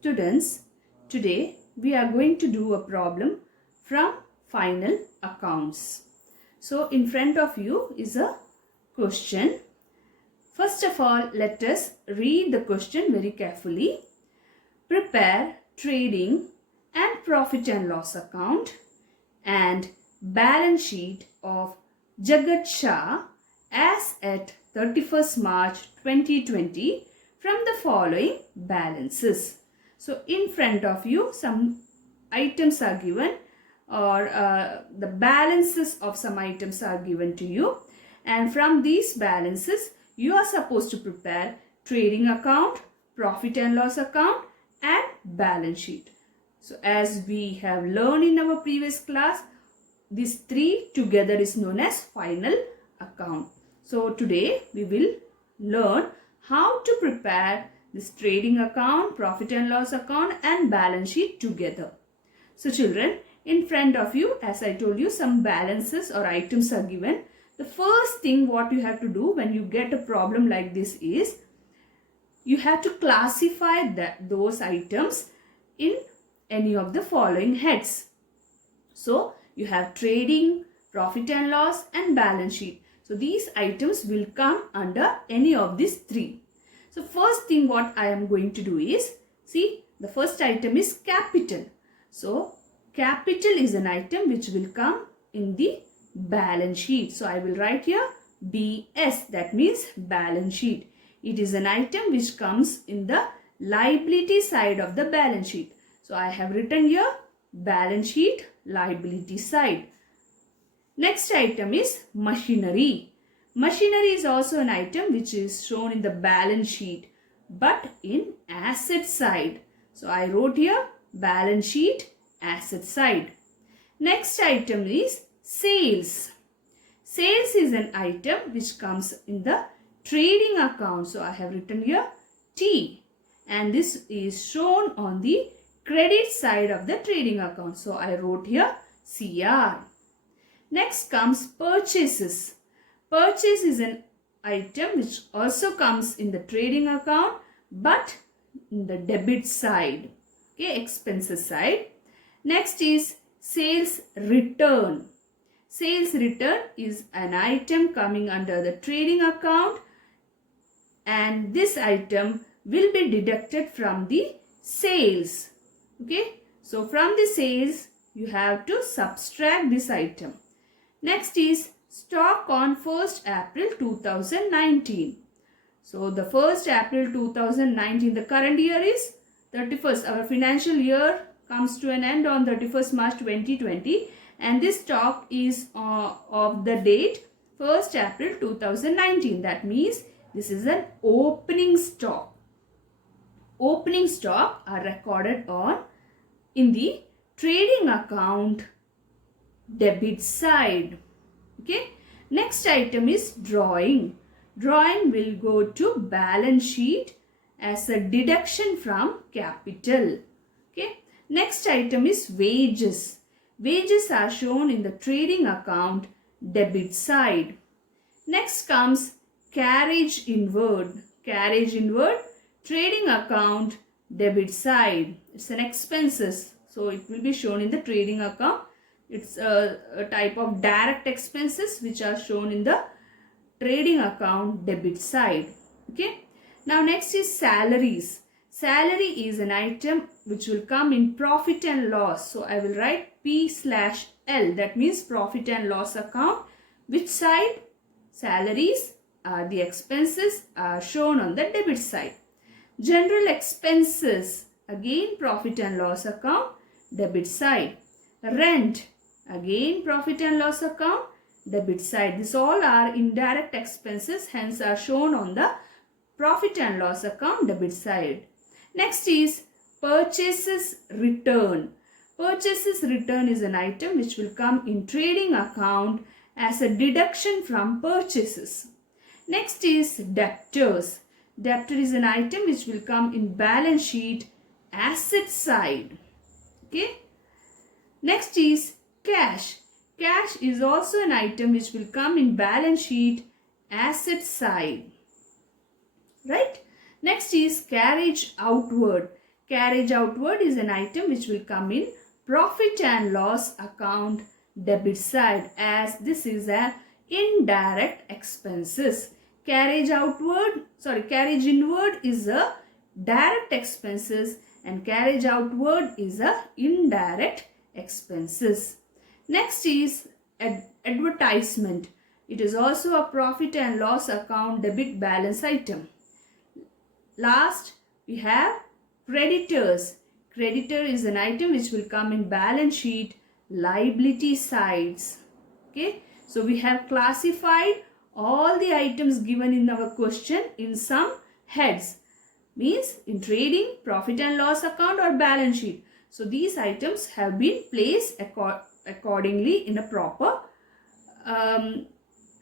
Students, today we are going to do a problem from final accounts. So in front of you is a question. First of all, let us read the question very carefully. Prepare trading and profit and loss account and balance sheet of Jagat Shah as at 31st March 2020 from the following balances. So in front of you some items are given, or the balances of some items are given to you, and from these balances you are supposed to prepare trading account, profit and loss account and balance sheet. So as we have learned in our previous class, these three together is known as final account. So today we will learn how to prepare this trading account, profit and loss account and balance sheet together. So children, in front of you, as I told you, some balances or items are given. The first thing what you have to do when you get a problem like this is, you have to classify those items in any of the following heads. So you have trading, profit and loss and balance sheet. So these items will come under any of these three. So first thing what I am going to do is, see, the first item is capital. So capital is an item which will come in the balance sheet. So I will write here BS, that means balance sheet. It is an item which comes in the liability side of the balance sheet. So I have written here balance sheet, liability side. Next item is machinery. Machinery is also an item which is shown in the balance sheet but in asset side. So I wrote here balance sheet, asset side. Next item is sales. Sales is an item which comes in the trading account. So I have written here T, and this is shown on the credit side of the trading account. So I wrote here CR. Next comes purchases. Purchase is an item which also comes in the trading account but in the debit side, okay, expenses side. Next is sales return. Sales return is an item coming under the trading account, and this item will be deducted from the sales. Okay, so from the sales you have to subtract this item. Next is stock on 1st April 2019. So the 1st April 2019, the current year is 31st. Our financial year comes to an end on 31st March 2020, and this stock is of the date 1st April 2019. That means this is an opening stock. Opening stock are recorded in the trading account debit side. Okay. Next item is drawing. Drawing will go to balance sheet as a deduction from capital. Okay. Next item is wages. Wages are shown in the trading account debit side. Next comes carriage inward. Carriage inward, trading account debit side. It's an expenses. So it will be shown in the trading account. It's a type of direct expenses which are shown in the trading account debit side. Okay. Now next is salaries. Salary is an item which will come in profit and loss. So I will write P/L. That means profit and loss account. Which side? Salaries are the expenses are shown on the debit side. General expenses, again profit and loss account debit side. Rent, again profit and loss account debit side. These all are indirect expenses, hence are shown on the profit and loss account debit side. Next is purchases return. Purchases return is an item which will come in trading account as a deduction from purchases. Next is debtors. Debtor is an item which will come in balance sheet asset side. Okay. Next is cash. Cash is also an item which will come in balance sheet asset side. Right. Next is carriage outward. Carriage outward is an item which will come in profit and loss account debit side, as this is an indirect expenses. Carriage inward is a direct expenses and carriage outward is a indirect expenses. Next is advertisement. It is also a profit and loss account debit balance item. Last, we have creditors. Creditor is an item which will come in balance sheet liability sides. Okay, so we have classified all the items given in our question in some heads, means in trading, profit and loss account or balance sheet. So these items have been placed accordingly in a proper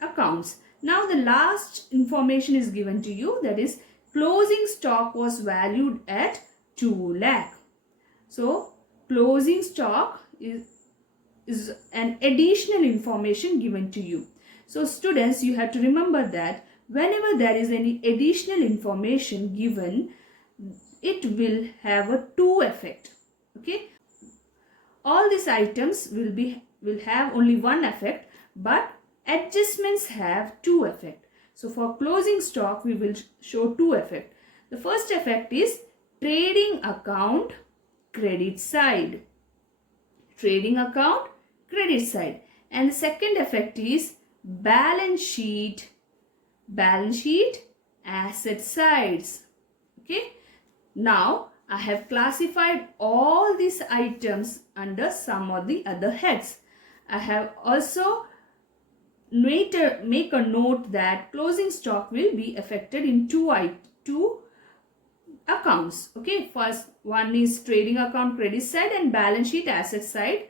accounts. Now the last information is given to you, that is closing stock was valued at 2 lakh. So closing stock is an additional information given to you. So students, you have to remember that whenever there is any additional information given, it will have a two effect. Okay, all these items will have only one effect, but adjustments have two effect. So for closing stock, we will show two effect. The first effect is trading account credit side. Trading account credit side. And the second effect is balance sheet asset sides. Okay. Now I have classified all these items under some of the other heads. I have also make a note that closing stock will be affected in two accounts. Okay, first one is trading account credit side and balance sheet asset side.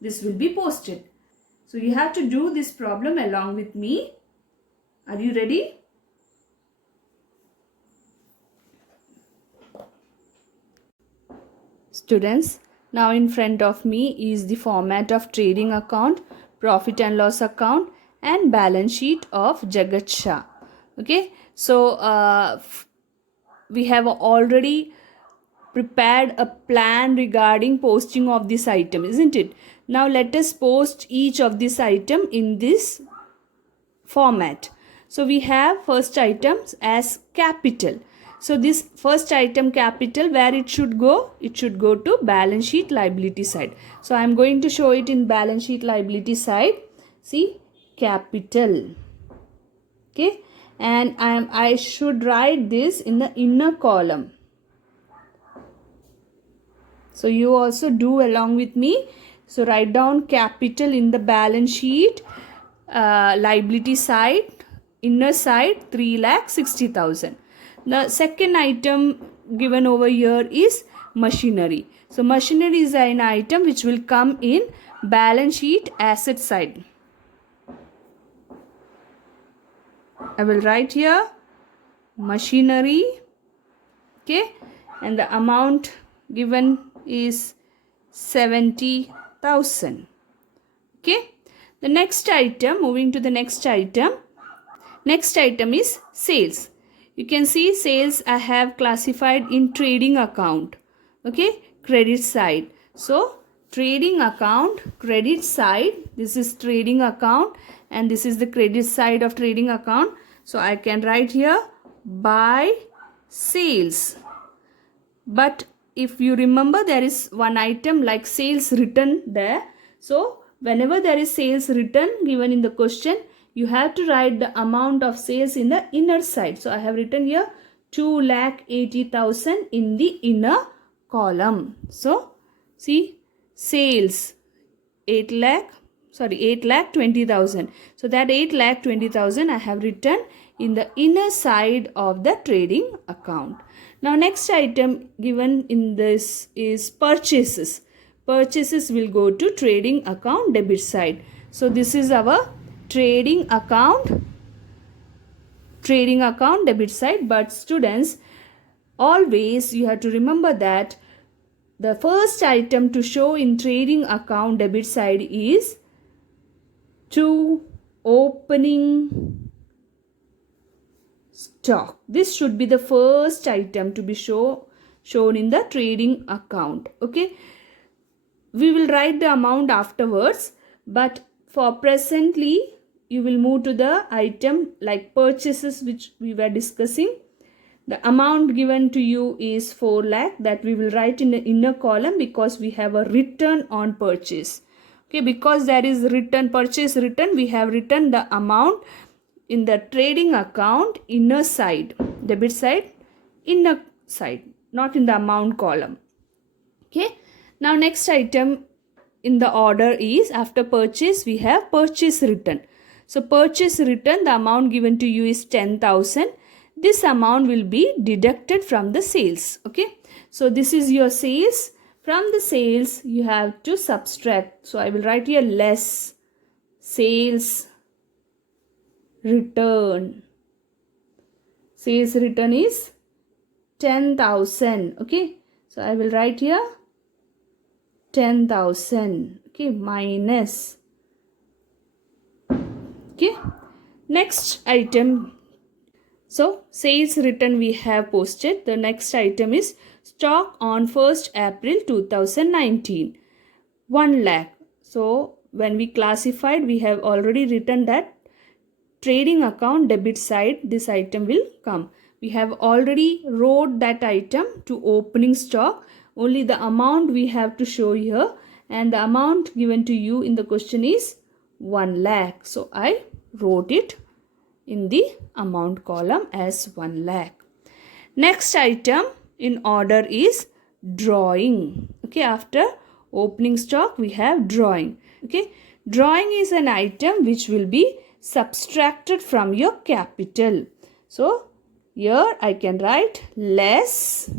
This will be posted. So you have to do this problem along with me. Are you ready? Students, now in front of me is the format of trading account, profit and loss account and balance sheet of Jagat Shah. Okay, so we have already prepared a plan regarding posting of this item, isn't it? Now let us post each of this item in this format. So we have first items as capital. So this first item capital, where it should go? It should go to balance sheet liability side. So I am going to show it in balance sheet liability side. See, capital. Okay, and I should write this in the inner column. So you also do along with me. So write down capital in the balance sheet liability side, inner side 3,60,000. The second item given over here is machinery. So machinery is an item which will come in balance sheet asset side. I will write here machinery. Okay, and the amount given is 70,000. Okay, the next item, moving to the next item. Next item is sales. You can see sales I have classified in trading account. Okay, credit side. So trading account credit side, this is trading account and this is the credit side of trading account. So I can write here buy sales. But if you remember, there is one item like sales written there. So whenever there is sales written given in the question, you have to write the amount of sales in the inner side. So I have written here 2,80,000 in the inner column. So see, sales 8,20,000. So that 8,20,000 I have written in the inner side of the trading account. Now next item given in this is purchases. Purchases will go to trading account debit side. So this is our trading account debit side. But students, always you have to remember that the first item to show in trading account debit side is to opening stock. This should be the first item to be shown shown in the trading account. Okay, we will write the amount afterwards, but for presently you will move to the item like purchases which we were discussing. The amount given to you is 4 lakh, that we will write in the inner column because we have a return on purchase. Okay, because there is return, purchase return, we have written the amount in the trading account inner side, debit side, inner side, not in the amount column. Okay, now next item in the order is, after purchase we have purchase return. So purchase return, the amount given to you is 10,000. This amount will be deducted from the sales. Okay, so this is your sales. From the sales you have to subtract. So I will write here less sales return. Sales return is 10,000. Okay, so I will write here 10,000. Okay, minus. Okay, next item. So sales return we have posted. The next item is stock on 1st April 2019, 1 lakh. So when we classified, we have already written that trading account debit side this item will come. We have already wrote that item to opening stock. Only the amount we have to show here, and the amount given to you in the question is 1 lakh. So I wrote it in the amount column as 1 lakh. Next item in order is drawing. Okay, after opening stock we have drawing. Okay, drawing is an item which will be subtracted from your capital. So here I can write less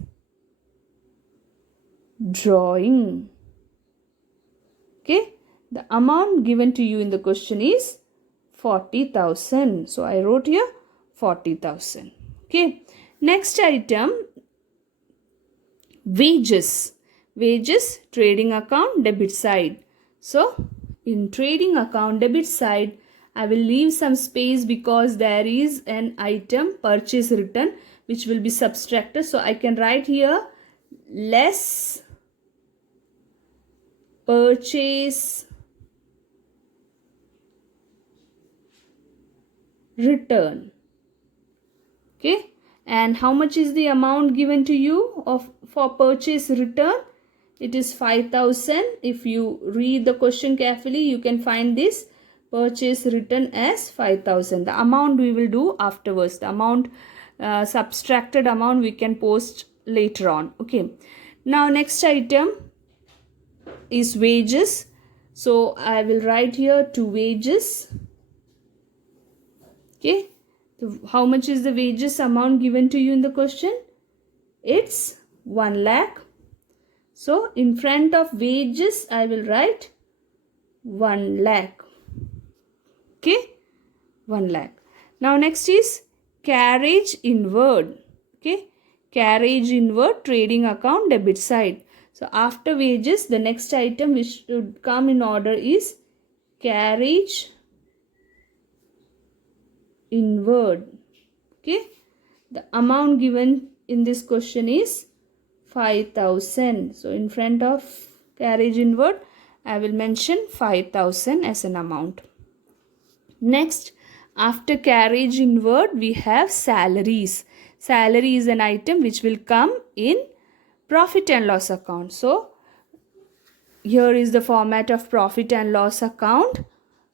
drawing. Okay, the amount given to you in the question is 40,000. So I wrote here 40,000. Okay, next item, wages. Wages, trading account debit side. So in trading account debit side I will leave some space because there is an item purchase return which will be subtracted. So I can write here less purchase return. Okay, and how much is the amount given to you for purchase return? It is 5,000. If you read the question carefully, you can find this purchase return as 5,000. The amount we will do afterwards. The amount subtracted amount we can post later on. Okay, now next item is wages. So I will write here to wages. Okay, so how much is the wages amount given to you in the question? It's 1 lakh. So in front of wages I will write 1 lakh. Okay, 1 lakh. Now next is carriage inward. Okay, carriage inward trading account debit side. So after wages the next item which should come in order is carriage inward. Okay, the amount given in this question is 5,000. So in front of carriage inward I will mention 5,000 as an amount. Next, after carriage inward we have salaries. Salary is an item which will come in profit and loss account. So here is the format of profit and loss account.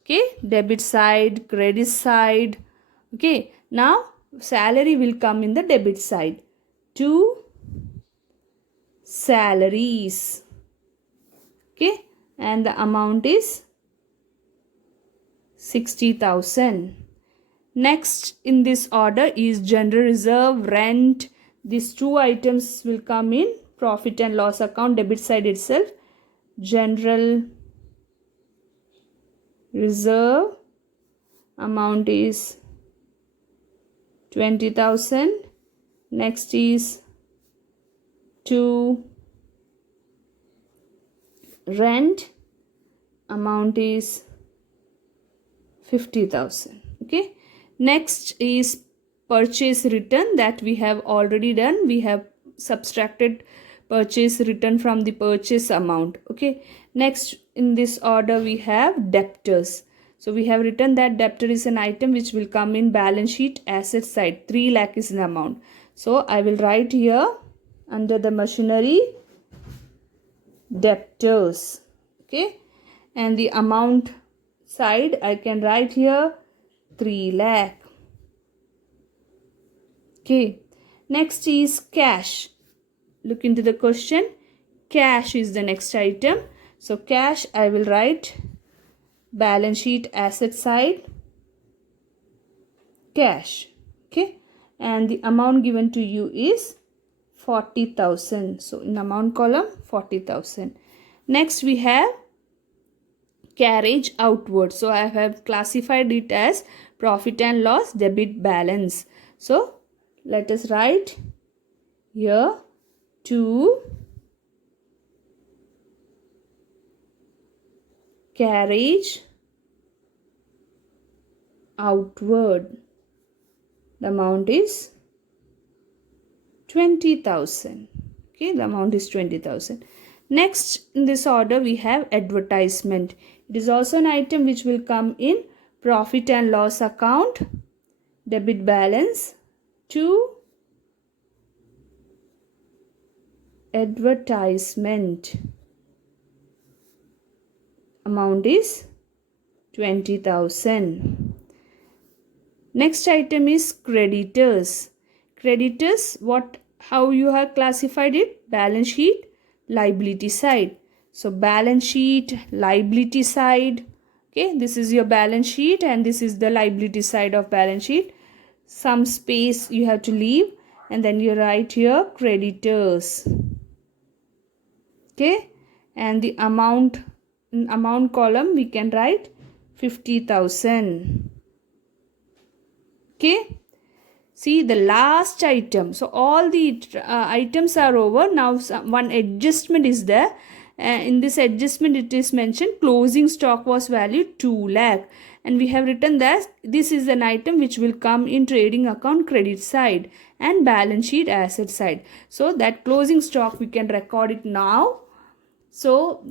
Okay, debit side, credit side. Okay, now salary will come in the debit side. 2 salaries. Okay, and the amount is 60,000. Next in this order is general reserve, rent. These two items will come in profit and loss account debit side itself. General reserve amount is 20,000. Next is to rent amount is 50,000. Okay, next is purchase return that we have already done. We have subtracted purchase written from the purchase amount. Okay, next in this order we have debtors. So we have written that debtor is an item which will come in balance sheet asset side. 3 lakh is an amount. So I will write here under the machinery debtors. Okay, and the amount side I can write here 3 lakh. Okay, next is cash. Look into the question. Cash is the next item. So cash I will write balance sheet asset side cash. Okay, and the amount given to you is 40,000. So in amount column 40,000. Next we have carriage outward. So I have classified it as profit and loss debit balance. So let us write here to carriage outward. The amount is 20,000. Okay, the amount is 20,000. Next in this order we have advertisement. It is also an item which will come in profit and loss account debit balance to advertisement. Amount is 20,000. Next item is creditors. Creditors, how you have classified it? Balance sheet, liability side. So balance sheet, liability side. Okay, this is your balance sheet and this is the liability side of balance sheet. Some space you have to leave and then you write here creditors. Okay, and the amount in amount column we can write 50,000. Okay, see the last item. So all the items are over. Now one adjustment is there. In this adjustment it is mentioned closing stock was valued 2 lakh and we have written that this is an item which will come in trading account credit side and balance sheet asset side. So that closing stock we can record it now. So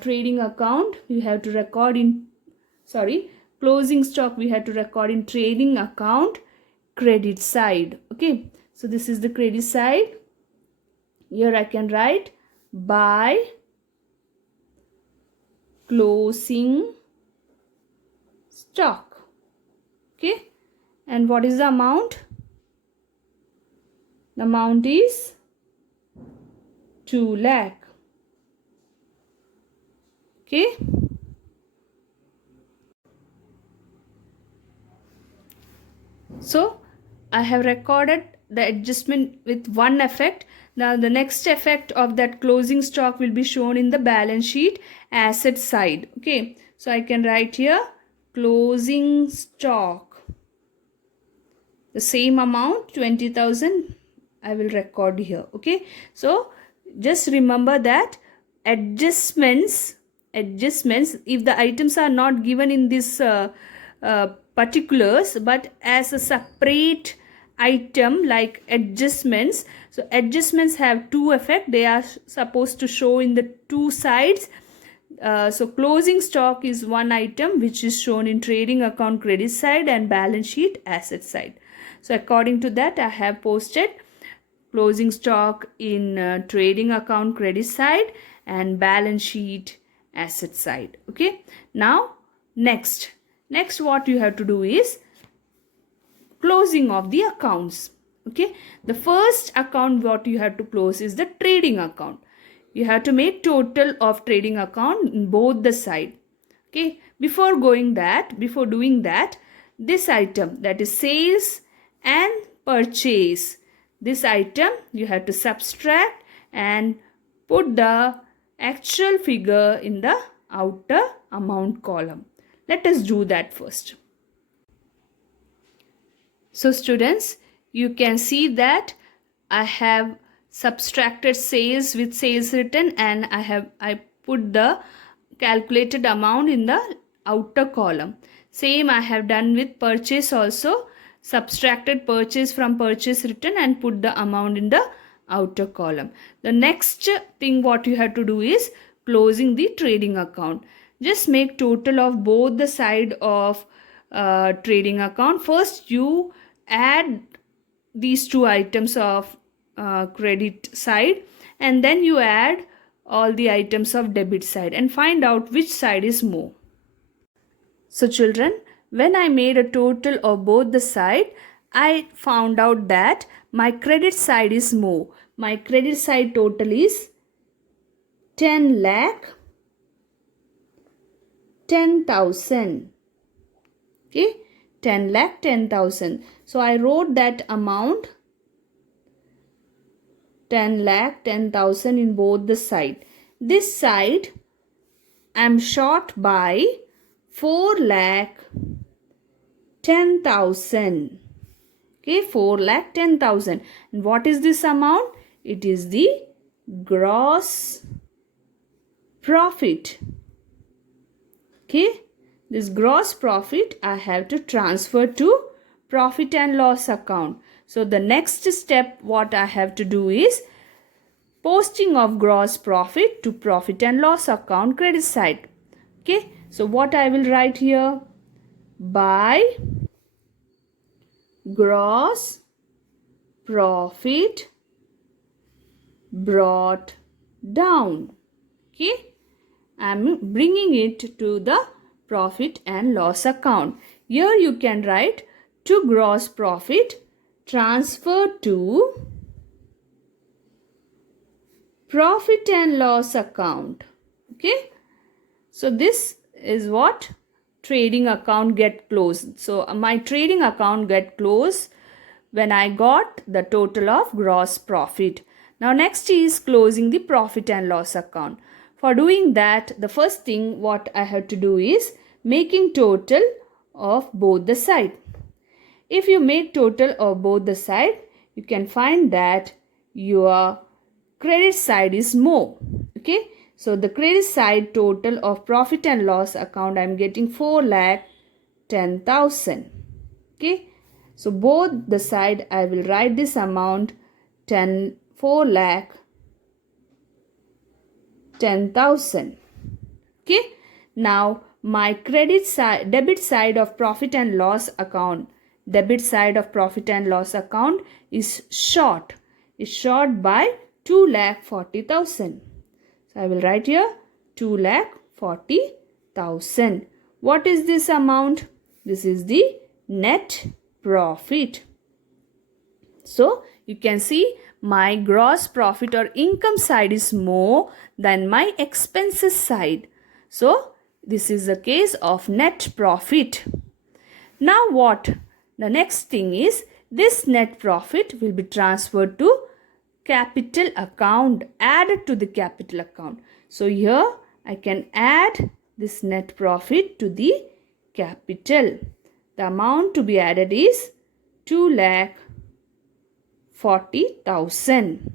trading account we have to record in closing stock we have to record in trading account credit side. Okay, so this is the credit side. Here I can write by closing stock. Okay, and what is the amount? The amount is 2 lakh. Okay, so I have recorded the adjustment with one effect. Now the next effect of that closing stock will be shown in the balance sheet asset side. Okay, so I can write here closing stock. The same amount 20,000 I will record here. Okay, so just remember that adjustments, if the items are not given in this particulars but as a separate item like adjustments, so adjustments have two effects. They are supposed to show in the two sides. So closing stock is one item which is shown in trading account credit side and balance sheet asset side. So according to that I have posted closing stock in trading account credit side and balance sheet asset side. Okay, now next what you have to do is closing of the accounts. Okay, the first account what you have to close is the trading account. You have to make total of trading account in both the side. Okay, before doing that, this item, that is sales and purchase, this item you have to subtract and put the actual figure in the outer amount column. Let us do that first. So students, you can see that I have subtracted sales with sales written and I put the calculated amount in the outer column. Same I have done with purchase also. Subtracted purchase from purchase written and put the amount in the outer column. The next thing what you have to do is closing the trading account. Just make total of both the side of trading account. First you add these two items of credit side, and then you add all the items of debit side and find out which side is more. So children, when I made a total of both the side, I found out that my credit side is more. My credit side total is 10 lakh 10,000. Okay, 10 lakh 10,000. So I wrote that amount 10 lakh 10,000 in both the side. This side I am short by 4 lakh 10,000. Okay, 4 lakh 10,000. And what is this amount? It is the gross profit. Okay, this gross profit I have to transfer to profit and loss account. So the next step what I have to do is posting of gross profit to profit and loss account credit side. Okay, so what I will write here? By gross profit brought down. Okay, I am bringing it to the profit and loss account. Here you can write to gross profit transfer to profit and loss account. Okay, so this is what trading account get closed. So my trading account get closed when I got the total of gross profit. Now next is closing the profit and loss account. For doing that, the first thing what I have to do is making total of both the side. If you make total of both the side, you can find that your credit side is more. Okay, so the credit side total of profit and loss account I am getting 4 lakh 10,000. Okay, so both the side I will write this amount 4 lakh 10,000. Okay, now my debit side of profit and loss account, is short. Is short by 2,40,000. So I will write here 2,40,000. What is this amount? This is the net profit. So you can see my gross profit or income side is more than my expenses side. So this is the case of net profit. Now what? The next thing is this net profit will be transferred to capital account, added to the capital account. So here I can add this net profit to the capital. The amount to be added is 2,40,000.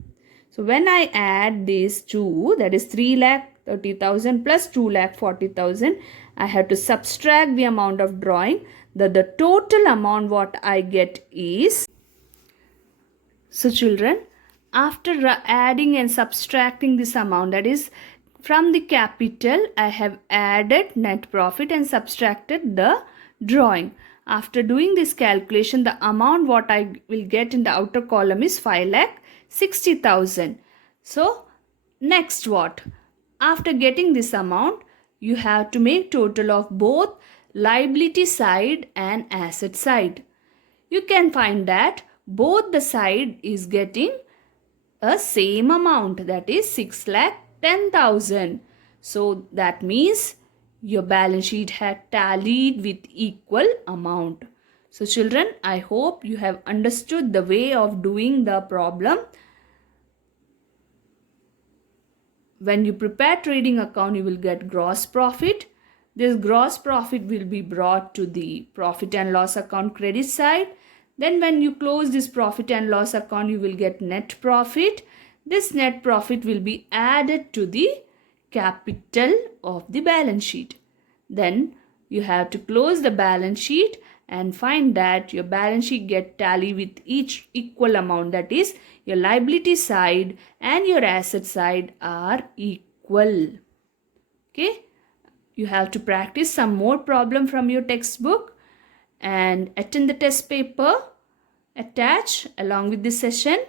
So when I add these two, that is 3,30,000 plus 2,40,000, I have to subtract the amount of drawing. The total amount what I get is. So children, after adding and subtracting this amount, that is from the capital, I have added net profit and subtracted the drawing. After doing this calculation, the amount what I will get in the outer column is 5,60,000. So next what? After getting this amount, you have to make total of both liability side and asset side. You can find that both the side is getting a same amount, that is 6,10,000. So that means your balance sheet had tallied with equal amount. So children, I hope you have understood the way of doing the problem. When you prepare trading account, you will get gross profit. This gross profit will be brought to the profit and loss account credit side. Then when you close this profit and loss account, you will get net profit. This net profit will be added to the capital of the balance sheet. Then you have to close the balance sheet and find that your balance sheet get tally with each equal amount. That is, your liability side and your asset side are equal. Okay, you have to practice some more problem from your textbook and attend the test paper attached along with this session.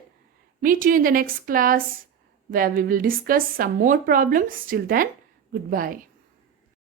Meet you in the next class where we will discuss some more problems. Till then, goodbye.